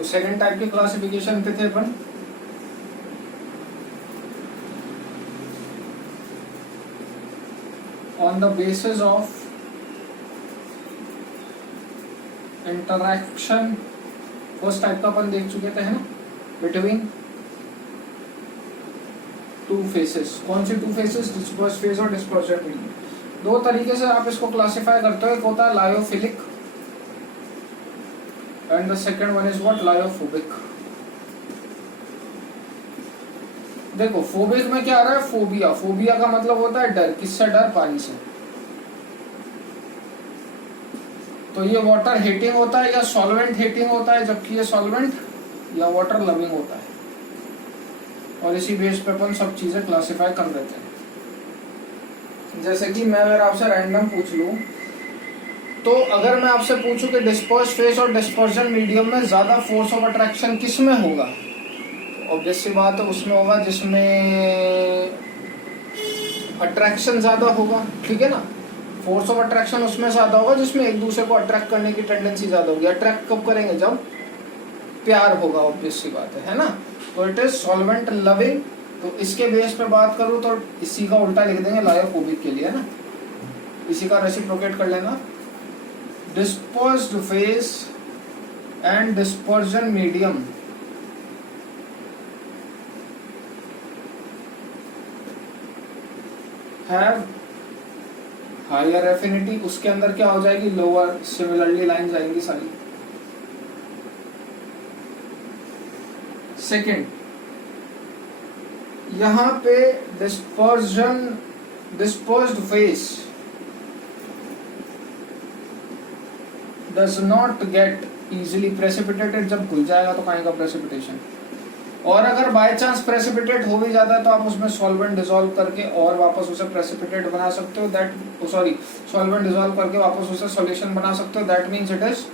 तो second type की classification पे थे अपन। On the basis of interaction, first type का अपन देख चुके थे, है ना, बिटवीन टू फेसेस। कौन सी टू फेसेस? डिस्पर्स फेस और डिस्पर्शन मीडियम। दो तरीके से आप इसको क्लासिफाई करते हो, एक होता है lyophilic and the second one is what? Lyophobic. देखो फोबिक में क्या आ रहा है? फोबिया। फोबिया का मतलब होता है डर। किससे डर? पानी से। तो ये वाटर हेटिंग होता है या सॉल्वेंट हेटिंग होता है, जबकि ये सॉल्वेंट या वाटर लविंग होता है। और इसी बेस पे अपन सब चीजें क्लासिफाई कर देते हैं। जैसे कि मैं अगर आपसे रैंडम पूछ लूं, तो अगर मैं आपसे पूछूं कि डिस्पर्स फेस और डिस्पर्जन मीडियम में ज्यादा फोर्स ऑफ अट्रैक्शन किस में होगा, ऑब्वियस सी बात है उसमें होगा जिसमें अट्रैक्शन ज्यादा होगा, ठीक है ना। फोर्स ऑफ अट्रैक्शन उसमें ज्यादा होगा जिसमें एक दूसरे को अट्रैक्ट करने की टेंडेंसी ज्यादा होगी। अट्रैक्ट कब करेंगे? जब प्यार होगा, ऑब्वियस सी बात है ना। तो इट इज सॉल्वेंट लविंग। तो इसके बेस पे बात करूं तो इसी का उल्टा लिख देंगे लायोफोबिक के लिए, है ना। इसी का रेसिप्रोकेट कर लेना। Dispersed phase and dispersion medium have higher affinity. उसके अंदर क्या हो जाएगी? लोअर। सिमिलरली लाइन जाएंगी सारी। सेकेंड, यहां पे dispersed phase does not get easily precipitated. जब घुल जाएगा तो कहीं का प्रेसिपिटेशन। और अगर बाय चांस प्रेसिपिटेट हो भी जाता है तो आप उसमें सॉल्वेंट डिसॉल्व करके और वापस उसे प्रेसिपिटेट बना सकते हो। सॉल्वेंट डिसॉल्व करके वापस उसे सॉल्यूशन बना सकते हो। That means it is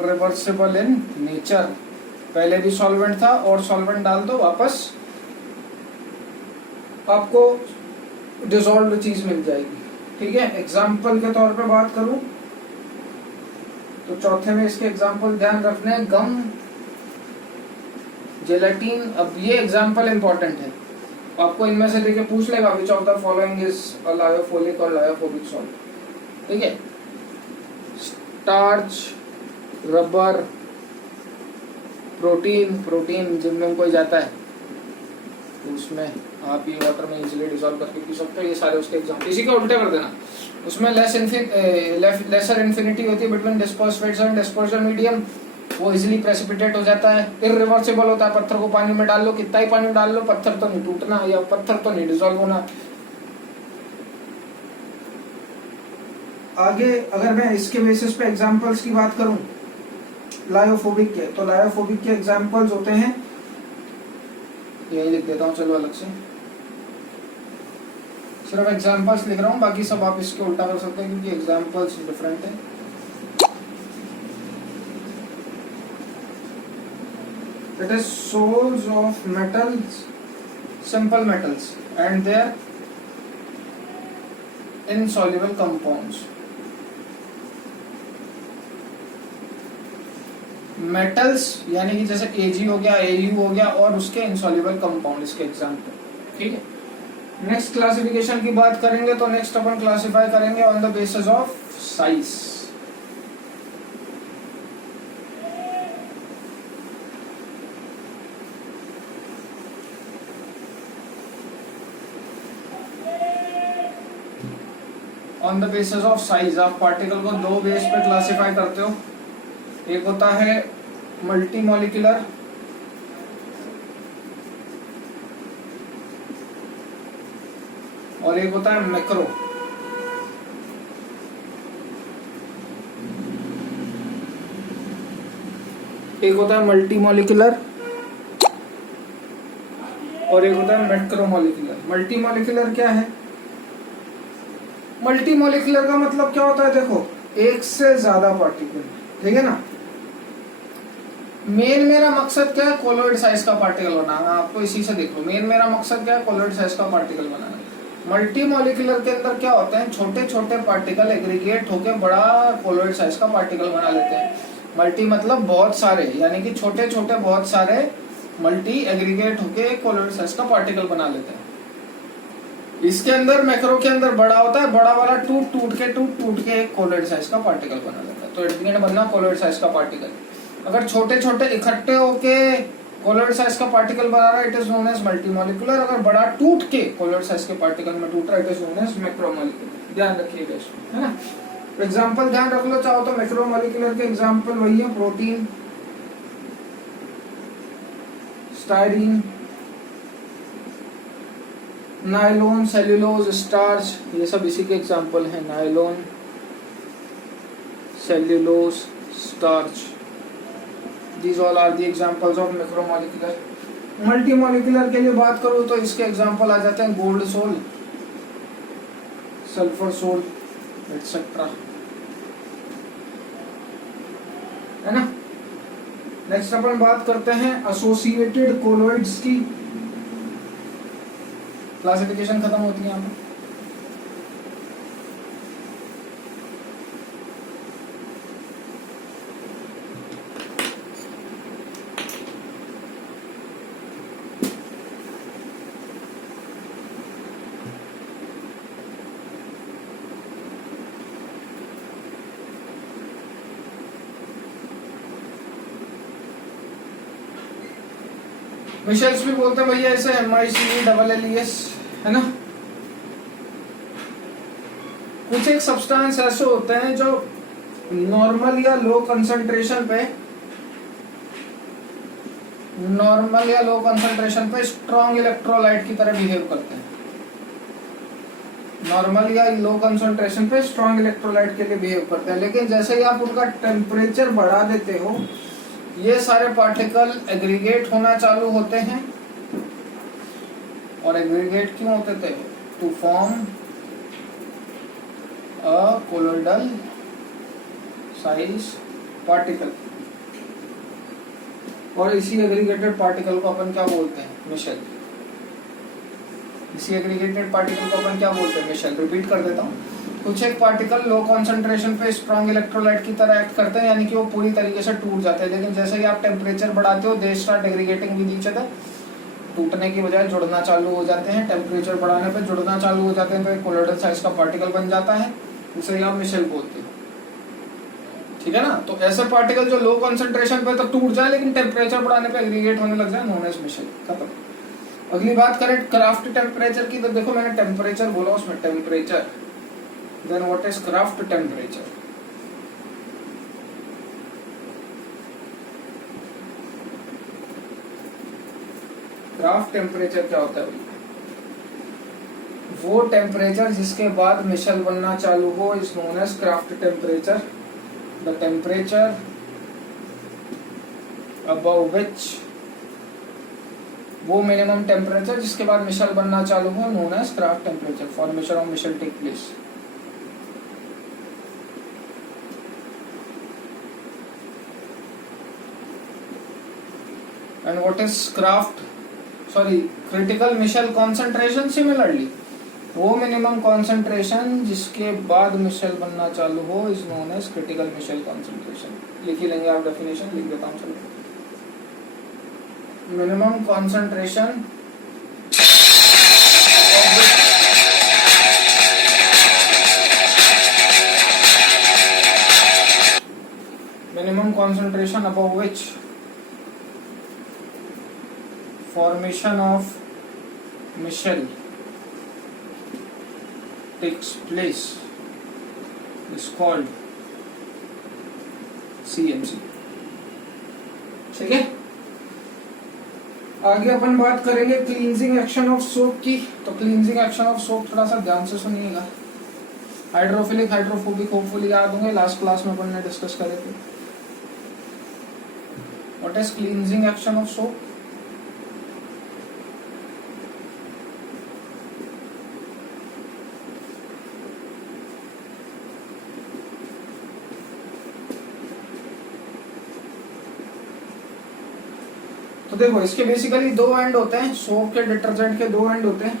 reversible in nature. पहले भी सॉल्वेंट था और सॉल्वेंट डाल दो, वापस आपको डिसॉल्व्ड चीज मिल जाएगी, ठीक है। एग्जाम्पल के तौर पे बात करूं तो चौथे में इसके एग्जाम्पल ध्यान रखने हैं। गम, जेलेटिन। अब ये एग्जाम्पल इंपॉर्टेंट है, आपको इनमें से लेके पूछ लेगा which of the following is a lyophilic और लायोफोबिक सॉल्ट, ठीक है। स्टार्च, रबर, प्रोटीन जिम में कोई जाता है तो उसमें आप ये वाटर में इजीली डिसॉल्व करके पी सकते हो। ये सारे उसके एग्जाम्पल। इसी का उल्टे कर देना। उसमें लेसर इन्फिनिटी होती है between disperse phase and dispersion medium. वो इजीली प्रेसिपिटेट हो जाता है। इरिवर्सिबल होता है। पत्थर को पानी में डाल लो, कितना ही पानी डाल लो, पत्थर तो नहीं टूटना या पत्थर तो नहीं डिसॉल्व होना। आगे अगर मैं इसके बेसिस पे एग्जांपल्स की बात करूं लायोफोबिक के, तो लायोफोबिक के एग्जांपल्स होते हैं, यही लिख देता हूं चलो अलग से, सिर्फ एग्जांपल्स लिख रहा हूं, बाकी सब आप इसके उल्टा कर सकते हैं क्योंकि एग्जांपल्स डिफरेंट है। It is source of metals, simple metals and their insoluble compounds. Metals यानी कि जैसे Ag हो गया, Au हो गया और उसके इंसॉल्युबल कंपाउंड, इसके एग्जाम्पल, ठीक है। नेक्स्ट क्लासिफिकेशन की बात करेंगे तो नेक्स्ट अपन क्लासिफाई करेंगे on the basis of size. On the basis of size आप पार्टिकल को दो बेस पे क्लासिफाई करते हो। एक होता है मल्टी मॉलिक्यूलर और एक होता है मैक्रो। एक होता है मल्टी मॉलिक्यूलर और एक होता है मैक्रो मॉलिक्यूलर। मल्टी मॉलिक्यूलर क्या है? मल्टी मॉलिक्यूलर का मतलब क्या होता है? देखो, एक से ज्यादा पार्टिकल, ठीक है ना। मेन मेरा मकसद क्या है? कोलोइड साइज का पार्टिकल बनाना। आपको इसी से देखो, मेन मेरा मकसद क्या है? कोलोइड साइज का पार्टिकल बनाना। मल्टी मॉलिक्यूलर के अंदर क्या होता है? छोटे छोटे पार्टिकल एग्रीगेट होकर बड़ा कोलोइड साइज का पार्टिकल बना लेते हैं। मल्टी मतलब बहुत सारे, यानी कि छोटे छोटे बहुत सारे मल्टी एग्रीगेट होके एक कोलोइड साइज का पार्टिकल बना लेते हैं। इसके अंदर मैक्रो के अंदर बड़ा होता है, बड़ा वाला टूट टूट के एक कोलोइड साइज का पार्टिकल बना लेता है। तो इट बनना कोलोइड साइज का पार्टिकल। अगर छोटे छोटे इकट्ठे होके कोलोइड साइज का पार्टिकल बना रहा है, इट इज नोन एज मल्टीमोलिकुलर। अगर बड़ा टूट के कोलोइड साइज के पार्टिकल में टूट रहा है, it is known as macromolecular. ध्यान रखिएगा इसमें, है ना। एग्जांपल ध्यान रख लो चाहो तो, मैक्रोमोलिकुलर के एग्जांपल वही है, protein, styrene, nylon, cellulose, starch, ये सब इसी के एग्जांपल हैं। Nylon, cellulose, starch, these all are the examples of macromolecular। मल्टीमोलिकुलर के लिए बात करूं तो इसके एग्जांपल आ जाते हैं gold sol, sulphur sol, etcetera, है ना। नेक्स्ट अपन बात करते हैं एसोसिएटेड कोलोइड्स की। क्लासिफिकेशन खत्म होती है यहाँ पर। मिशेल्स भी बोलते हैं भैया इसे, MICELLES, है ना। कुछ एक सब्सटेंस ऐसे होते हैं जो नॉर्मल या लो कंसंट्रेशन पे स्ट्रॉन्ग इलेक्ट्रोलाइट की तरह बिहेव करते हैं। नॉर्मल या लो कंसंट्रेशन पे स्ट्रॉन्ग इलेक्ट्रोलाइट के लिए बिहेव करते हैं, लेकिन जैसे ही आप उनका टेम्परेचर बढ़ा देते हो, ये सारे पार्टिकल एग्रीगेट होना चालू होते हैं। और एग्रीगेट क्यों होते थे? To form a colloidal size particle. और इसी एग्रीगेटेड पार्टिकल को अपन क्या बोलते हैं? मिशेल। इसी एग्रीगेटेड पार्टिकल को अपन क्या बोलते हैं? मिशेल। रिपीट कर देता हूँ। कुछ एक पार्टिकल लो कॉन्सेंट्रेशन पे स्ट्रॉन्ग इलेक्ट्रोलाइट की तरह एक्ट करते हैं, यानी कि वो पूरी तरीके से टूट जाते हैं, लेकिन जैसे ही आप टेम्परेचर बढ़ाते हो, they start aggregating with each other. टूटने की बजाय जुड़ना चालू हो जाते हैं। टेम्परेचर बढ़ाने पे जुड़ना चालू हो जाते हैं, तो एक कोलोइडल साइज का पार्टिकल बन जाता है, उसे ही आप मिशेल बोलते हो। ठीक है ना। तो ऐसे पार्टिकल जो लो कॉन्सेंट्रेशन पे तो टूट जाए, लेकिन टेम्परेचर बढ़ाने पे एग्रीगेट होने लग जाए, नोन एज मिशेल। खत्म। अगली बात करें क्राफ्ट टेम्परेचर की, तो देखो मैंने टेम्परेचर बोला, उसमें temperature, then what is craft temperature? Craft temperature क्या होता है? वो टेम्परेचर जिसके बाद मिशेल बनना चालू हो is known as Krafft temperature. The temperature above which, वो मिनिमम टेम्परेचर जिसके बाद मिशेल बनना चालू हो, known as Krafft temperature. Formation of micelle take place. And what is critical Michel concentration? Similarly, वो मिनिमम कॉन्सेंट्रेशन जिसके बाद मिशेल बनना चालू हो is known as critical micelle concentration. लिख ही लेंगे आप, डेफिनेशन लिख देता हूँ। चलो, minimum concentration above which formation of Michel takes place is called CMC। ठीक है। आगे अपन बात करेंगे क्लींजिंग एक्शन ऑफ सोप की। तो क्लींजिंग एक्शन ऑफ सोप थोड़ा सा ध्यान से सुनिएगा। हाइड्रोफिलिक, हाइड्रोफोबिक होपफुली याद होंगे, लास्ट क्लास में अपन ने डिस्कस करे थे। What is cleansing action of soap? तो देखो, इसके बेसिकली दो एंड होते हैं। सोप के, डिटर्जेंट के दो एंड होते हैं।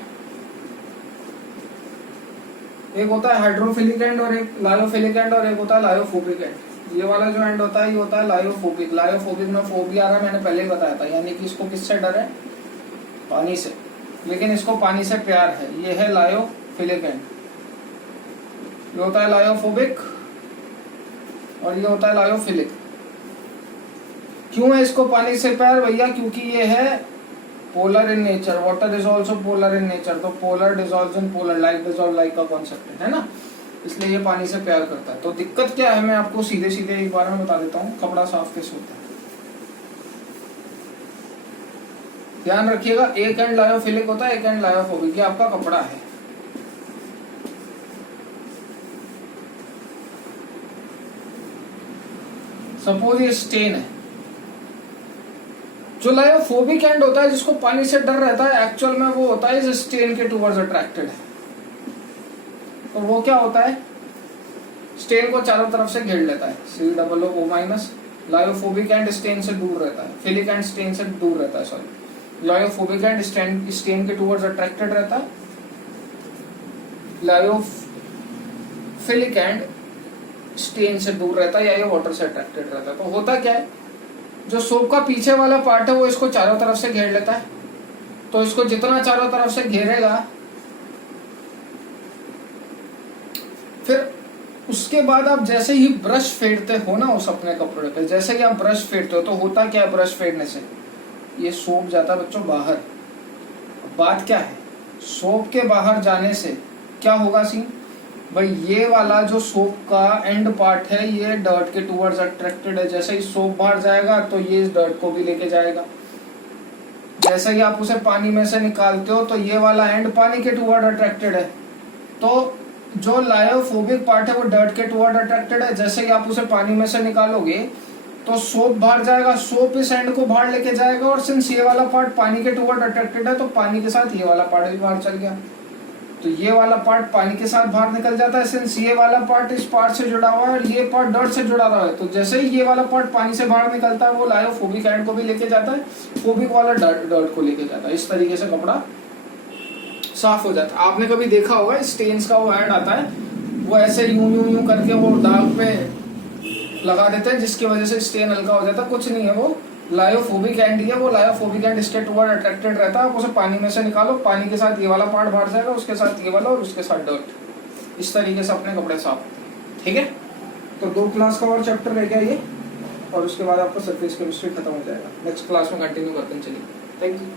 एक होता है हाइड्रोफिलिक एंड और एक लायोफिलिक एंड, और एक होता है लायोफोबिक एंड। ये वाला जो एंड होता है ये होता है लायोफोबिक। लायोफोबिक में फोबिया आ रहा है, मैंने पहले ही बताया था, यानी कि इसको किससे डर है? पानी से, लेकिन इसको पानी से प्यार है। ये है लायोफिलिक एंड। ये होता है लायोफोबिक और ये होता है लायोफिलिक। क्यों है इसको पानी से प्यार भैया? क्योंकि ये है polar in nature. Water is also polar in nature, तो polar dissolves in polar, like dissolve like का कॉन्सेप्ट है ना, इसलिए ये पानी से प्यार करता है। तो दिक्कत क्या है मैं आपको सीधे सीधे एक बार में बता देता हूँ, कपड़ा साफ कैसे होता है। ध्यान रखिएगा, एक एंड लायोफिलिक होता है, एक एंड लायोफोबिक। ये आपका कपड़ा है, सपोज ये स्टेन है। जो लायोफोबिक एंड होता है, जिसको पानी से डर रहता है, एक्चुअल में वो होता है इस स्टेन के टूवर्ड्स अट्रैक्टेड है। तो वो क्या होता है? स्टेन को चारों तरफ से घेर लेता है, COO-। लायोफोबिक एंड स्टेन से दूर रहता है, फिलिक एंड स्टेन से दूर रहता है, सॉरी। लायोफोबिक एंड स्टेन के टूवर्ड्स अट्रैक्टेड रहता है, लायोफिलिक एंड स्टेन से दूर रहता है, या ये वाटर से अट्रैक्टेड रहता है। तो होता क्या है, जो सोप का पीछे वाला पार्ट है वो इसको चारों तरफ से घेर लेता है। तो इसको जितना चारों तरफ से घेरेगा, फिर उसके बाद आप जैसे ही ब्रश फेरते हो ना उस अपने कपड़े पे, जैसे ही आप ब्रश फेरते हो, तो होता क्या है ब्रश फेरने से? ये सोप जाता है बच्चों बाहर। बात क्या है, सोप के बाहर जाने से क्या होगा सीन भाई? ये वाला जो सोप का एंड पार्ट है ये डर्ट के टूवर्ड्स अट्रैक्टेड है। जैसे ही सोप बाहर जाएगा तो ये इस डर्ट को भी लेके जाएगा। जैसे ही आप उसे पानी में से निकालते हो तो ये वाला एंड पानी के टूवर्ड अट्रैक्टेड है। तो जो लायोफोबिक पार्ट है वो डर्ट के टूवर्ड अट्रैक्टेड है। जैसे ही आप उसे पानी में से निकालोगे तो सोप बाहर जाएगा, सोप इस एंड को बाहर लेके जाएगा, और सिंस ये वाला पार्ट पानी के टूवर्ड अट्रैक्टेड है तो पानी के साथ ये वाला पार्ट भी बाहर चल गया। तो ये वाला पार्ट पानी के साथ बाहर निकल जाता है, सिंस ये वाला पार्ट इस पार्ट से जुड़ा हुआ है और ये पार्ट डर्ट से जुड़ा हुआ है। तो जैसे ही ये वाला पार्ट पानी से बाहर निकलता है वो लायोफोबिक एंड को भी लेके जाता है, फोबिक वाला डर्ट को लेके जाता है। इस तरीके से कपड़ा साफ हो जाता है। आपने कभी देखा होगा स्टेन्स का वो एड आता है, वो ऐसे यूं यूं यूं करके वो दाग पे लगा देते हैं, जिसकी वजह से स्टेन हल्का हो जाता है। कुछ नहीं है, वो लायोफोबिक एंड ही है। वो लायोफोबिक एंड इसके टूवर्ड अट्रैक्टेड रहता है। आप उसे पानी में से निकालो, पानी के साथ ये वाला पार्ट बाहर जाएगा, उसके साथ ये वाला और उसके साथ डर्ट। इस तरीके से अपने कपड़े साफ होते हैं। ठीक है, तो 2 क्लास का और चैप्टर रह गया ये, और उसके बाद आपका सरफेस केमिस्ट्री खत्म हो जाएगा। नेक्स्ट क्लास में कंटिन्यू करते हैं। चलिए, थैंक यू।